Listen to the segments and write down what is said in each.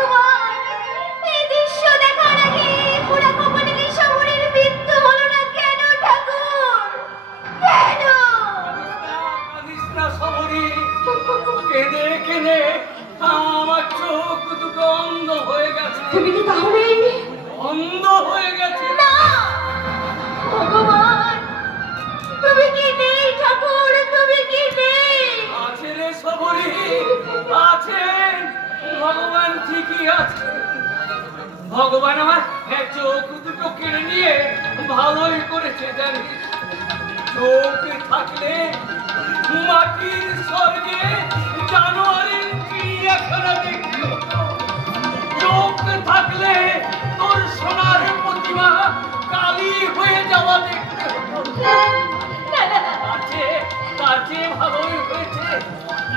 ভগবান, এই দৃশ্য দেখার আগে পুরা কপালের শহরের মৃত্যু হলো না কেন ঠাকুর? কেন? কাঁদিস না শবরী, কেঁদে কেঁদে আমার চোখ দুটো অন্ধ হয়ে গেছে। তুমি কি তাহলে অন্ধ হয়ে গেছে? না ভগবান, তুমি কি নেই ঠাকুর? তুমি কি নেই? আছে রে শবরী, আছেন। ভগবান ঠিকই আছে। ভগবান আমার চোখ দুটো কেড়ে নিয়ে ভালোই করেছে জানিস। চোখ থাকলে মাটির স্বর্গে জানোয়ারের চিড়িয়াখানা দেখতে হতো। চোখ থাকলে তোর সোনার প্রতিমা কালি হয়ে যাওয়া দেখতে হতো। আছে, তার চেয়ে ভালোই হয়েছে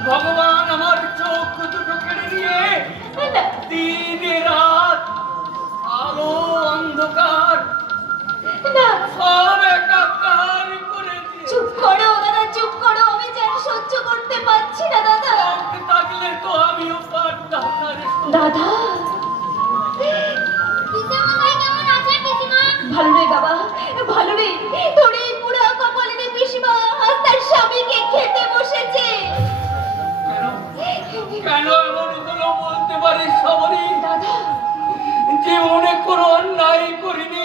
ভগবান আমার চোখ দুটো কেড়ে নিয়ে দিন রাত আলো অন্ধকার না, সব একাকার করে দিয়ে। চুপ করো দাদা, চুপ করো। আমি যেন সহ্য করতে পারছি না দাদা। চোখ থাকলে তো আমিও পারতাম না রে। দাদা, ভালো নেই বাবা, ভালো নেই। তোর এই পুরা কপালের পিসিমা আজ তার স্বামীকে খেতে বসেছে। কেন এমন হলো বলতে পারিস শবরী? দাদা, জীবনে কোনো অন্যায় করিনি,